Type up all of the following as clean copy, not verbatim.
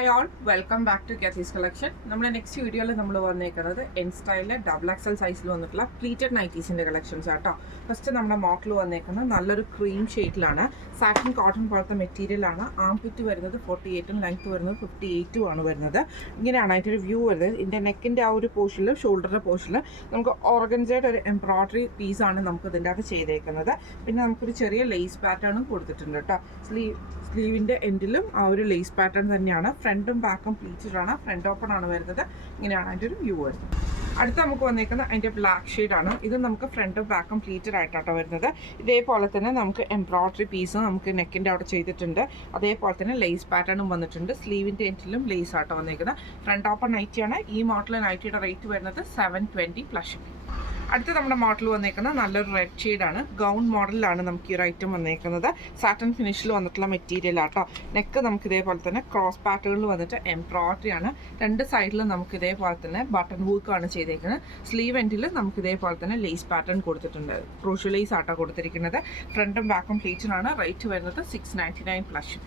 Hi all welcome back to കാത്തീസ് collection. നമ്മുടെ next വീഡിയോയിൽ നമ്മൾ വന്നേക്കുന്നത് എൻ സ്റ്റൈലിലെ XXL സൈസിൽ വന്നിട്ടുള്ള പ്ലീറ്റഡ് നൈറ്റീസിൻ്റെ കളക്ഷൻസ് ആട്ടോ. ഫസ്റ്റ് നമ്മുടെ മോഡൽ വന്നേക്കുന്നത് നല്ലൊരു ക്രീം ഷെയ്ഡിലാണ്. സാറ്റിൻ കോട്ടൺ പോലത്തെ മെറ്റീരിയലാണ്. ആം പിറ്റ് വരുന്നത് 48ഉം ലെങ്ത് വരുന്നത് 58ഉം ആണ് വരുന്നത്. ഇങ്ങനെയാണ് അതിൻ്റെ വ്യൂ വരുന്നത്. ഇതിൻ്റെ നെക്കിൻ്റെ ആ ഒരു പോർഷനിലും ഷോൾഡറിൻ്റെ പോർഷനിലും നമുക്ക് ഓർഗൻസയുടെ ഒരു എംബ്രോയ്ഡറി പീസാണ് നമുക്ക് ഇതിൻ്റെ അകത്ത് ചെയ്തേക്കുന്നത്. പിന്നെ നമുക്കൊരു ചെറിയ ലേസ് പാറ്റേണും കൊടുത്തിട്ടുണ്ട് കേട്ടോ. സ്ലീവിൻ്റെ എൻഡിലും ആ ഒരു ലേസ് പാറ്റേൺ തന്നെയാണ്. ഫ്രണ്ടും ബാക്കും പ്ലീറ്റഡ് ആണ്. ഫ്രണ്ട് ഓപ്പൺ ആണ് വരുന്നത്. ഇങ്ങനെയാണ് അതിൻ്റെ ഒരു വ്യൂ വരുന്നത്. അടുത്ത നമുക്ക് വന്നേക്കുന്നത് അതിൻ്റെ ബ്ലാക്ക് ഷെയ്ഡാണ്. ഇത് നമുക്ക് ഫ്രണ്ടും ബാക്കും പ്ലീറ്റഡ് ആയിട്ടാണ് വരുന്നത്. ഇതേപോലെ തന്നെ നമുക്ക് എംബ്രോയ്ഡറി പീസ് നമുക്ക് നെക്കിൻ്റെ അവിടെ ചെയ്തിട്ടുണ്ട്. അതേപോലെ തന്നെ ലേസ് പാറ്റേണും വന്നിട്ടുണ്ട്. സ്ലീവിൻ്റെ എൻഡിലും ലേസ് ആട്ടോ വന്നേക്കുന്നത്. ഫ്രണ്ട് ഓപ്പൺ നൈറ്റിയാണ്. ഈ മോഡൽ നൈറ്റിയുടെ റേറ്റ് വരുന്നത് 720 പ്ലസ്. അടുത്ത നമ്മുടെ മോഡൽ വന്നേക്കുന്നത് നല്ലൊരു റെഡ് ഷെയ്ഡാണ്. ഗൗൺ മോഡലിലാണ് നമുക്ക് ഈ ഒരു ഐറ്റം വന്നേക്കുന്നത്. സാറ്റൻ ഫിനിഷിൽ വന്നിട്ടുള്ള മെറ്റീരിയൽ ആട്ടോ. നെക്ക് നമുക്ക് ഇതേപോലെ തന്നെ ക്രോസ് പാറ്റേണിൽ വന്നിട്ട് എംബ്രോയ്ഡറി ആണ്. രണ്ട് സൈഡിലും നമുക്ക് ഇതേപോലെ തന്നെ ബട്ടൺ വർക്കാണ് ചെയ്തേക്കുന്നത്. സ്ലീവ് എൻഡിൽ നമുക്ക് ഇതേപോലെ തന്നെ ലേസ് പാറ്റേൺ കൊടുത്തിട്ടുണ്ട്. ക്രൂഷ്യൽ ലേസ് ആട്ടോ കൊടുത്തിരിക്കുന്നത്. ഫ്രണ്ടും ബാക്കും പ്ലീറ്റഡാണ്. റേറ്റ് വരുന്നത് 699 പ്ലസ്.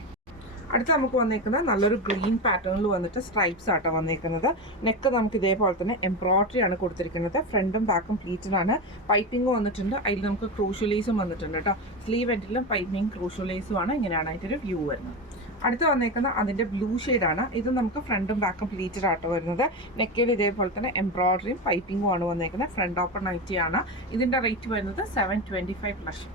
അടുത്ത് നമുക്ക് വന്നേക്കുന്നത് നല്ലൊരു ഗ്രീൻ പാറ്റേണിൽ വന്നിട്ട് സ്ട്രൈപ്സ് ആട്ടോ വന്നേക്കുന്നത്. നെക്ക് നമുക്ക് ഇതേപോലെ തന്നെ എംബ്രോയ്ഡറി ആണ് കൊടുത്തിരിക്കുന്നത്. ഫ്രണ്ടും ബാക്കും പ്ലീറ്റഡാണ്. പൈപ്പിംഗ് വന്നിട്ടുണ്ട്. അതിൽ നമുക്ക് ക്രൂഷ്യലേസും വന്നിട്ടുണ്ട് കേട്ടോ. സ്ലീവ് എൻഡിലും പൈപ്പിംഗ് ക്രൂഷ്യലേസും ആണ്. ഇങ്ങനെയാണ് അതിൻ്റെ ഒരു വ്യൂ വരുന്നത്. അടുത്ത് വന്നേക്കുന്ന അതിൻ്റെ ബ്ലൂ ഷെയ്ഡാണ്. ഇത് നമുക്ക് ഫ്രണ്ടും ബാക്കും പ്ലീറ്റഡ് ആട്ടോ വരുന്നത്. നെക്കിൽ ഇതേപോലെ തന്നെ എംബ്രോയ്ഡറിയും പൈപ്പിംഗും ആണ് വന്നേക്കുന്നത്. ഫ്രണ്ട് ഓപ്പൺ നൈറ്റിയാണ്. ഇതിൻ്റെ റേറ്റ് വരുന്നത് 725 പ്ലസ്.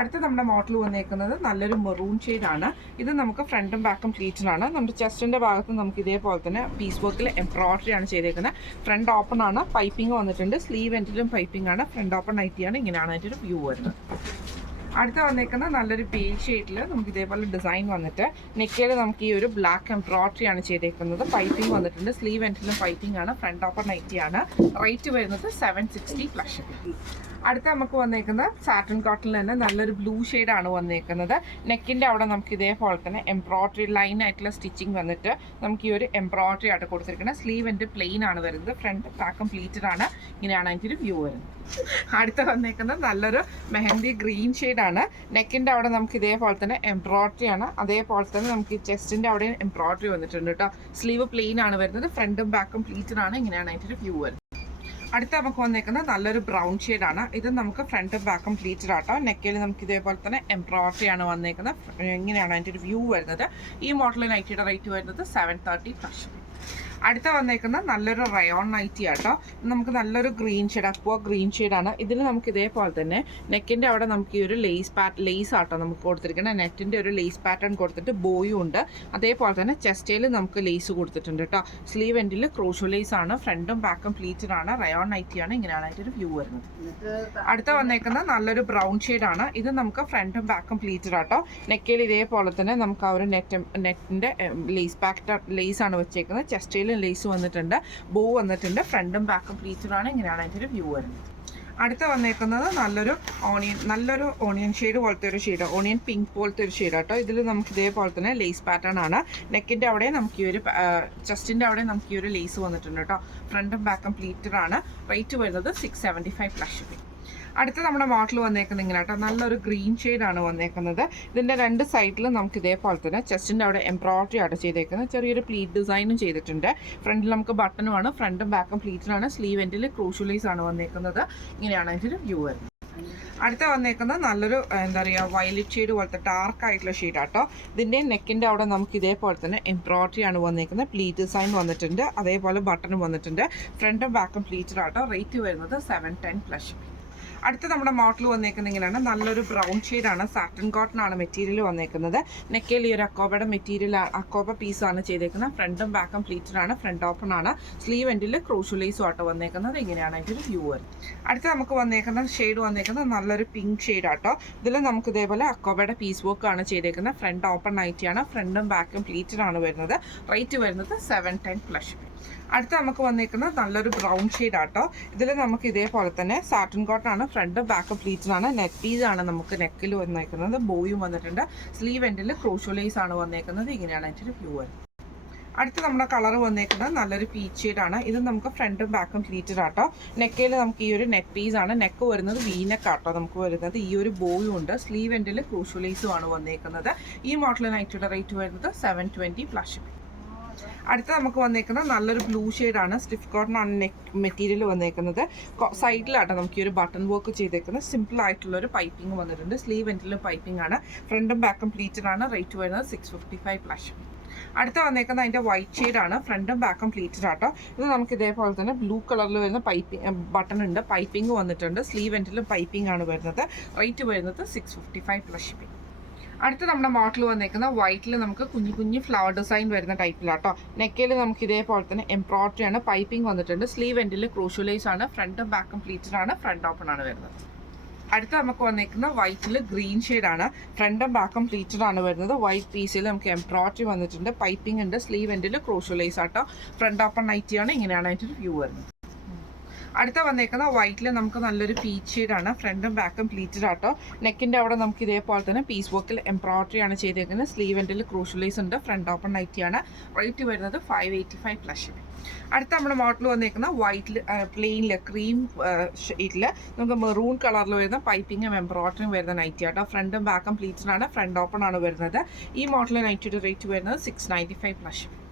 അടുത്ത നമ്മുടെ മോഡൽ വന്നേക്കുന്നത് നല്ലൊരു മെറൂൺ ഷെയ്ഡാണ്. ഇത് നമുക്ക് ഫ്രണ്ടും ബാക്കും പ്ലീറ്റഡാണ്. നമ്മുടെ ചെസ്റ്റിൻ്റെ ഭാഗത്ത് നമുക്ക് ഇതേപോലെ തന്നെ പീസ് വർക്കിൽ എംബ്രോയ്ഡറി ആണ് ചെയ്തേക്കുന്നത്. ഫ്രണ്ട് ഓപ്പൺ ആണ്. പൈപ്പിംഗ് വന്നിട്ടുണ്ട്. സ്ലീവ് എൻഡിലും പൈപ്പിംഗ് ആണ്. ഫ്രണ്ട് ഓപ്പൺ നൈറ്റിയാണ്. ഇങ്ങനെയാണ് അതിൻ്റെ ഒരു വ്യൂ വരുന്നത്. അടുത്ത വന്നേക്കുന്ന നല്ലൊരു പേജ് ഷെയ്ഡിൽ നമുക്ക് ഇതേപോലെ ഡിസൈൻ വന്നിട്ട് നെക്കിൽ നമുക്ക് ഈ ഒരു ബ്ലാക്ക് എംബ്രോയ്ഡറി ആണ് ചെയ്തേക്കുന്നത്. പൈപ്പിംഗ് വന്നിട്ടുണ്ട്. സ്ലീവ് എൻഡിലും പൈപ്പിംഗ് ആണ്. ഫ്രണ്ട് ഓപ്പൺ നൈറ്റിയാണ്. റേറ്റ് വരുന്നത് 760 പ്ലസ്. അടുത്ത നമുക്ക് വന്നേക്കുന്നത് സാറ്റൻ കോട്ടണിൽ തന്നെ നല്ലൊരു ബ്ലൂ ഷെയ്ഡാണ് വന്നേക്കുന്നത്. നെക്കിൻ്റെ അവിടെ നമുക്ക് ഇതേപോലെ തന്നെ എംബ്രോയ്ഡറി ലൈൻ ആയിട്ടുള്ള സ്റ്റിച്ചിങ് വന്നിട്ട് നമുക്ക് ഈ ഒരു എംബ്രോയ്ഡറി ആയിട്ട് കൊടുത്തിരിക്കുന്നത്. സ്ലീവ് എൻ്റെ പ്ലെയിൻ ആണ് വരുന്നത്. ഫ്രണ്ട് ബാക്കും പ്ലീറ്റഡ് ആണ്. ഇങ്ങനെയാണ് അതിൻ്റെ ഒരു വ്യൂ വരുന്നത്. അടുത്ത വന്നേക്കുന്നത് നല്ലൊരു മെഹന്തി ഗ്രീൻ ഷെയ്ഡാണ്. നെക്കിൻ്റെ അവിടെ നമുക്ക് ഇതേപോലെ തന്നെ എംബ്രോയ്ഡറി ആണ്. അതേപോലെ തന്നെ നമുക്ക് ഈ ചെസ്റ്റിൻ്റെ അവിടെ എംബ്രോയ്ഡറി വന്നിട്ടുണ്ട് കേട്ടോ. സ്ലീവ് പ്ലെയിൻ ആണ് വരുന്നത്. ഫ്രണ്ടും ബാക്കും പ്ലീറ്റഡ് ആണ്. ഇങ്ങനെയാണ് അതിൻ്റെ ഒരു വ്യൂ വരുന്നത്. അടുത്ത നമുക്ക് വന്നേക്കുന്നത് നല്ലൊരു ബ്രൗൺ ഷെയ്ഡാണ്. ഇത് നമുക്ക് ഫ്രണ്ടും ബാക്കും പ്ലീറ്റഡ് ആട്ടോ. നെക്കിൽ നമുക്ക് ഇതേപോലെ തന്നെ എംബ്രോയ്ഡറി ആണ് വന്നേക്കുന്നത്. ഇങ്ങനെയാണ് അതിൻ്റെ ഒരു വ്യൂ വരുന്നത്. ഈ മോഡൽ നൈറ്റിയുടെ റേറ്റ് വരുന്നത് 730 പ്ലസ്. അടുത്ത വന്നേക്കുന്ന നല്ലൊരു റയോൺ നൈറ്റി ആട്ടോ. നമുക്ക് നല്ലൊരു ഗ്രീൻ ഷെയ്ഡ്, അക്വ ഗ്രീൻ ഷെയ്ഡാണ്. ഇതിൽ നമുക്ക് ഇതേപോലെ തന്നെ നെക്കിൻ്റെ അവിടെ നമുക്ക് ഈ ഒരു ലേസ് ആട്ടോ നമുക്ക് കൊടുത്തിരിക്കുന്നത്. നെറ്റിൻ്റെ ഒരു ലേസ് പാറ്റേൺ കൊടുത്തിട്ട് ബോയും ഉണ്ട്. അതേപോലെ തന്നെ ചെസ്റ്റയിൽ നമുക്ക് ലേസ് കൊടുത്തിട്ടുണ്ട് കേട്ടോ. സ്ലീവ് എൻഡിൽ ക്രോഷ്യോ ലേസ് ആണ്. ഫ്രണ്ടും ബാക്കും പ്ലീറ്റഡ് ആണ്. റയോൺ നൈറ്റിയാണ്. ഇങ്ങനെയാണ് അതിൻ്റെ ഒരു വ്യൂ വരുന്നത്. അടുത്ത വന്നേക്കുന്നത് നല്ലൊരു ബ്രൗൺ ഷെയ്ഡാണ്. ഇത് നമുക്ക് ഫ്രണ്ടും ബാക്കും പ്ലീറ്റഡ് ആട്ടോ. നെക്കിൽ ഇതേപോലെ തന്നെ നമുക്ക് ആ ഒരു നെറ്റിൻ്റെ ലേസ് ആണ് വെച്ചേക്കുന്നത്. ചെസ്റ്റയിൽ ലേസ് വന്നിട്ടുണ്ട്. ബോ വന്നിട്ടുണ്ട്. ഫ്രണ്ടും ബാക്കും പ്ലീറ്റഡ് ആണ്. ഇങ്ങനെയാണ് അതിൻ്റെ ഒരു വ്യൂ വരുന്നത്. അടുത്ത വന്നേക്കുന്നത് നല്ലൊരു ഓണിയൻ ഷെയ്ഡ് പോലത്തെ ഒരു ഷെയ്ഡ്, ഓണിയൻ പിങ്ക് പോലത്തെ ഒരു ഷെയ്ഡ് ആട്ടോ. ഇതിൽ നമുക്ക് ഇതേപോലെ തന്നെ ലേസ് പാറ്റേൺ ആണ്. നെക്കിൻ്റെ അവിടെ നമുക്ക് ഈ ഒരു ചെസ്റ്റിൻ്റെ അവിടെ നമുക്ക് ഈ ഒരു ലേസ് വന്നിട്ടുണ്ട് കേട്ടോ. ഫ്രണ്ടും ബാക്കും പ്ലീറ്റഡ് ആണ്. റേറ്റ് വരുന്നത് 675 പ്ലസ്. അടുത്ത നമ്മുടെ മോഡൽ വന്നേക്കുന്നത് ഇങ്ങനെ കേട്ടോ. നല്ലൊരു ഗ്രീൻ ഷെയ്ഡാണ് വന്നേക്കുന്നത്. ഇതിൻ്റെ രണ്ട് സൈഡിലും നമുക്ക് ഇതേപോലെ തന്നെ ചെസ്റ്റിൻ്റെ അവിടെ എംബ്രോയ്ഡറി ആണ് ചെയ്തേക്കുന്നത്. ചെറിയൊരു പ്ലീറ്റ് ഡിസൈനും ചെയ്തിട്ടുണ്ട്. ഫ്രണ്ടിൽ നമുക്ക് ബട്ടണുമാണ്. ഫ്രണ്ടും ബാക്കും പ്ലീറ്റഡാണ്. സ്ലീവ് എൻഡിൽ ക്രൂഷ്യൽ ലേസ് ആണ് വന്നേക്കുന്നത്. ഇങ്ങനെയാണ് ഇതിൻ്റെ വ്യൂ വരുന്നത്. അടുത്ത വന്നേക്കുന്നത് നല്ലൊരു വയലറ്റ് ഷെയ്ഡ് പോലത്തെ ഡാർക്ക് ആയിട്ടുള്ള ഷെയ്ഡ് ആട്ടോ. ഇതിൻ്റെ നെക്കിൻ്റെ അവിടെ നമുക്ക് ഇതേപോലെ തന്നെ എംബ്രോയ്ഡറി ആണ് വന്നേക്കുന്നത്. പ്ലീറ്റ് ഡിസൈൻ വന്നിട്ടുണ്ട്. അതേപോലെ ബട്ടണും വന്നിട്ടുണ്ട്. ഫ്രണ്ടും ബാക്കും പ്ലീറ്റഡ് ആട്ടോ. റേറ്റ് വരുന്നത് 710 പ്ലസ്. അടുത്ത നമ്മുടെ മോഡൽ വന്നേക്കുന്നത് ഇങ്ങനെയാണ്. നല്ലൊരു ബ്രൗൺ ഷെയ്ഡാണ്. സാറ്റൻ കോട്ടൺ ആണ് മെറ്റീരിയൽ വന്നേക്കുന്നത്. നെക്കിൽ ഈ ഒരു അക്കോബയുടെ മെറ്റീരിയൽ അക്കോബ പീസാണ് ചെയ്തേക്കുന്നത്. ഫ്രണ്ടും ബാക്കും പ്ലീറ്റഡ് ആണ്. ഫ്രണ്ട് ഓപ്പൺ ആണ്. സ്ലീവ് എൻഡിൽ ക്രൂഷ്യൽ ലേസും ആട്ടോ വന്നേക്കുന്നത്. ഇങ്ങനെയാണ് അതിൻ്റെ ഒരു വ്യൂ വരുന്നത്. അടുത്ത നമുക്ക് വന്നേക്കുന്ന ഷെയ്ഡ് വന്നേക്കുന്നത് നല്ലൊരു പിങ്ക് ഷെയ്ഡ് ആട്ടോ. ഇതിൽ നമുക്ക് ഇതേപോലെ അക്കോബയുടെ പീസ് വർക്ക് ആണ് ചെയ്തേക്കുന്നത്. ഫ്രണ്ട് ഓപ്പൺ നൈറ്റിയാണ്. ഫ്രണ്ടും ബാക്കും പ്ലീറ്റഡ് ആണ് വരുന്നത്. റേറ്റ് വരുന്നത് 710 പ്ലസ്. അടുത്ത നമുക്ക് വന്നേക്കുന്നത് നല്ലൊരു ബ്രൗൺ ഷെയ്ഡ് ആട്ടോ. ഇതിൽ നമുക്ക് ഇതേപോലെ തന്നെ satin cotton front back pleated ആണ്. നെറ്റ് പീസ് ആണ് നമുക്ക് നെക്കിൽ വന്നേക്കുന്നത്. ബോയും വന്നിട്ടുണ്ട്. സ്ലീവ് എൻഡിൽ ക്രോഷ്യോ ലേസ് ആണ് വന്നേക്കുന്നത്. ഇങ്ങനെയാണ് അതിൻ്റെ വ്യൂ വരുന്നത്. അടുത്ത നമ്മുടെ കളർ വന്നേക്കുന്നത് നല്ലൊരു പീച്ച് ഷെയ്ഡാണ്. ഇത് നമുക്ക് ഫ്രണ്ടും ബാക്കും പ്ലീറ്റഡ് ആട്ടോ. നെക്കയിൽ നമുക്ക് ഈ ഒരു നെറ്റ് പീസ് ആണ്. നെക്ക് വരുന്നത് വീനെക്ക് ആട്ടോ നമുക്ക് വരുന്നത്. ഈ ഒരു ബോയും ഉണ്ട്. സ്ലീവ് എൻഡിൽ ക്രോഷ്യോ ലേസും ആണ് വന്നേക്കുന്നത്. ഈ മോഡൽ നൈറ്റിയുടെ റേറ്റ് വരുന്നത് 720 പ്ലസ്. അടുത്ത നമുക്ക് വന്നേക്കുന്നത് നല്ലൊരു ബ്ലൂ ഷെയ്ഡാണ്. സ്റ്റിഫ് കോട്ടൺ ആണ് നെക്ക് മെറ്റീരിയൽ വന്നേക്കുന്നത്. സൈഡിലാട്ടോ നമുക്ക് ഈ ഒരു ബട്ടൺ വർക്ക് ചെയ്തേക്കുന്നത്. സിമ്പിൾ ആയിട്ടുള്ള ഒരു പൈപ്പിംഗ് വന്നിട്ടുണ്ട്. സ്ലീവ് എൻഡിൽ പൈപ്പിംഗ് ആണ്. ഫ്രണ്ടും ബാക്കും പ്ലീറ്റഡ് ആണ്. റേറ്റ് വരുന്നത് 655 പ്ലസ്. അടുത്ത വന്നേക്കുന്നത് അതിൻ്റെ വൈറ്റ് ഷെയ്ഡാണ്. ഫ്രണ്ടും ബാക്കും പ്ലീറ്റഡ് ആട്ടോ. ഇത് നമുക്ക് ഇതേപോലെ തന്നെ ബ്ലൂ കളറിൽ വരുന്ന പൈപ്പിംഗ് ബട്ടൺ ഉണ്ട്. പൈപ്പിംഗ് വന്നിട്ടുണ്ട്. സ്ലീവ് എൻഡിലും പൈപ്പിംഗ് ആണ് വരുന്നത്. റേറ്റ് വരുന്നത് 655 പ്ലസ് ഷിപ്പിംഗ്. അടുത്ത നമ്മുടെ മോഡൽ വന്നേക്കുന്ന വൈറ്റിൽ നമുക്ക് കുഞ്ഞു കുഞ്ഞു ഫ്ലവർ ഡിസൈൻ വരുന്ന ടൈപ്പിലാട്ടോ. നെക്കയിൽ നമുക്ക് ഇതേപോലെ തന്നെ എംബ്രോയിഡറി ആണ്. പൈപ്പിംഗ് വന്നിട്ടുണ്ട്. സ്ലീവ് എൻഡിൽ ക്രൂഷ്യലൈസ് ആണ്. ഫ്രണ്ടും ബാക്കും പ്ലീറ്റഡ് ആണ്. ഫ്രണ്ട് ഓപ്പൺ ആണ് വരുന്നത്. അടുത്ത നമുക്ക് വന്നേക്കുന്ന വൈറ്റിൽ ഗ്രീൻ ഷെയ്ഡാണ്. ഫ്രണ്ടും ബാക്കും പ്ലീറ്റഡ് ആണ് വരുന്നത്. വൈറ്റ് പീസിൽ നമുക്ക് എംബ്രോയിഡറി വന്നിട്ടുണ്ട്. പൈപ്പിംഗ് ഉണ്ട്. സ്ലീവ് എൻഡിൽ ക്രൂഷ്യലൈസ് ആട്ടോ. ഫ്രണ്ട് ഓപ്പൺ നൈറ്റിയാണ്. ഇങ്ങനെയാണ് അതിൻ്റെ ഒരു വ്യൂ വരുന്നത്. അടുത്ത വന്നേക്കുന്ന വൈറ്റിൽ നമുക്ക് നല്ലൊരു പീച്ച് ഷെയ്ഡാണ്. ഫ്രണ്ടും ബാക്കും പ്ലീറ്റഡ് ആട്ടോ. നെക്കിൻ്റെ അവിടെ നമുക്ക് ഇതേപോലെ തന്നെ പീസ് വർക്കിൽ എംബ്രോയിഡറി ആണ് ചെയ്തേക്കുന്നത്. സ്ലീവ് എൻഡിൽ ക്രൂഷ്യലൈസ് ഉണ്ട്. ഫ്രണ്ട് ഓപ്പൺ നൈറ്റിയാണ്. റേറ്റ് വരുന്നത് 585 പ്ലസ് ഷിപ്പിംഗ്. അടുത്ത നമ്മുടെ മോഡൽ വന്നേക്കുന്ന വൈറ്റിൽ പ്ലെയിനിൽ ക്രീം ഷെയ്ഡിൽ നമുക്ക് മെറൂൺ കളറിൽ വരുന്ന പൈപ്പിങ്ങും എംബ്രോയിഡറിയും വരുന്ന നൈറ്റി ആട്ടോ. ഫ്രണ്ടും ബാക്കും പ്ലീറ്റഡ് ആണ്. ഫ്രണ്ട് ഓപ്പൺ ആണ് വരുന്നത്. ഈ മോഡൽ നൈറ്റിയുടെ റേറ്റ് വരുന്നത് 695 പ്ലസ് ഷിപ്പിംഗ്.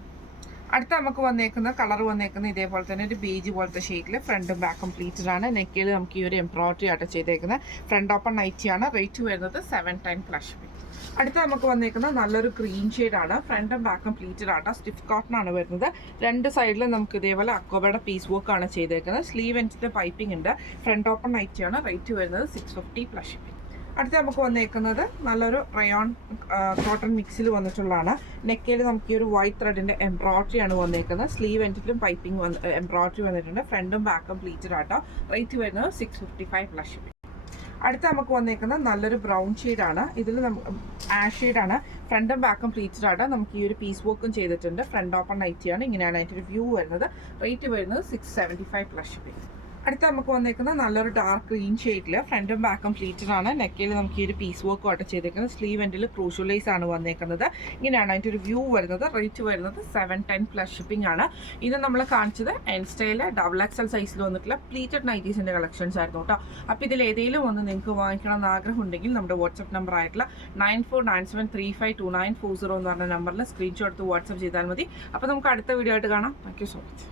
അടുത്ത നമുക്ക് വന്നേക്കുന്ന കളർ വന്നേക്കുന്ന ഇതേപോലെ തന്നെ ഒരു ബേജ് പോലത്തെ ഷെയ്ഡിൽ ഫ്രണ്ടും ബാക്കും പ്ലീറ്റഡ് ആണ്. നെക്കിൽ നമുക്ക് ഈ ഒരു എംബ്രോയിഡറി ആയിട്ട് ചെയ്തേക്കുന്നത്. ഫ്രണ്ട് ഓപ്പൺ നൈറ്റിയാണ്. റേറ്റ് വരുന്നത് 710 പ്ലസ് ഷിപ്പിംഗ്. അടുത്ത നമുക്ക് വന്നേക്കുന്നത് നല്ലൊരു ഗ്രീൻ ഷെയ്ഡാണ്. ഫ്രണ്ടും ബാക്കും പ്ലീറ്റഡ് ആട്ടോ. സ്റ്റിഫ് കോട്ടൺ ആണ് വരുന്നത്. രണ്ട് സൈഡിലും നമുക്ക് ഇതേപോലെ അക്കോബയുടെ പീസ് വർക്ക് ആണ് ചെയ്തേക്കുന്നത്. സ്ലീവ് എൻഡിൻ്റെ പൈപ്പിംഗ് ഉണ്ട്. ഫ്രണ്ട് ഓപ്പൺ നൈറ്റിയാണ്. റേറ്റ് വരുന്നത് 650 പ്ലസ് ഷിപ്പിംഗ്. അടുത്ത നമുക്ക് വന്നേക്കുന്നത് നല്ലൊരു റയോൺ കോട്ടൺ മിക്സിൽ വന്നിട്ടുള്ളതാണ്. നെക്കയിൽ നമുക്ക് ഈ ഒരു വൈറ്റ് ത്രെഡിൻ്റെ എംബ്രോയിഡറി ആണ് വന്നേക്കുന്നത്. സ്ലീവ് എൻഡിലും പൈപ്പിംഗ് എംബ്രോയിഡറി വന്നിട്ടുണ്ട്. ഫ്രണ്ടും ബാക്കും പ്ലീറ്റഡ് ആട്ടോ. റേറ്റ് വരുന്നത് 655 പ്ലസ് ഷിപ്പിംഗ്. അടുത്ത നമുക്ക് വന്നേക്കുന്നത് നല്ലൊരു ബ്രൗൺ ഷെയ്ഡാണ്. ഇതിൽ നമുക്ക് ആഷ് ഷെയ്ഡാണ്. ഫ്രണ്ടും ബാക്കും പ്ലീറ്റഡ് ആട്ടോ. നമുക്ക് ഈ ഒരു പീസ് വർക്കും ചെയ്തിട്ടുണ്ട്. ഫ്രണ്ട് ഓപ്പൺ നൈറ്റിയാണ്. ഇങ്ങനെയാണ് അതിൻ്റെ ഒരു വ്യൂ വരുന്നത്. റേറ്റ് വരുന്നത് 675 പ്ലസ് ഷിപ്പിംഗ്. അടുത്ത നമുക്ക് വന്നേക്കുന്നത് നല്ലൊരു ഡാർക്ക് ഗ്രീൻ ഷെയ്ഡിൽ ഫ്രണ്ടും ബാക്കും പ്ലീറ്റഡ് ആണ്. നെക്കയിൽ നമുക്ക് ഈ ഒരു പീസ് വർക്കും ആയിട്ട് ചെയ്തേക്കുന്നത്. സ്ലീവ് എൻഡിൽ ക്രൂഷ്യലൈസ് ആണ് വന്നേക്കുന്നത്. ഇങ്ങനെയാണ് അതിൻ്റെ ഒരു വ്യൂ വരുന്നത്. റേറ്റ് വരുന്നത് 710 പ്ലസ് ഷിപ്പിംഗ് ആണ്. ഇത് നമ്മൾ കാണിച്ചത് എൻ സ്റ്റൈൽ XXL സൈസിൽ വന്നിട്ടുള്ള പ്ലീറ്റഡ് നൈറ്റീസിൻ്റെ കളക്ഷൻസ് ആയിരുന്നു കേട്ടോ. അപ്പോൾ ഇതിൽ ഏതെങ്കിലും ഒന്ന് നിങ്ങൾക്ക് വാങ്ങിക്കണം എന്ന് ആഗ്രഹം ഉണ്ടെങ്കിൽ നമ്മുടെ വാട്സപ്പ് നമ്പർ ആയിട്ടുള്ള 9497352940 എന്ന് പറഞ്ഞ നമ്പറിൽ സ്ക്രീൻഷോട്ട് എടുത്ത് വാട്സപ്പ് ചെയ്താൽ മതി. അപ്പോൾ നമുക്ക് അടുത്ത വീഡിയോ ആയിട്ട് കാണാം. Thank you so much.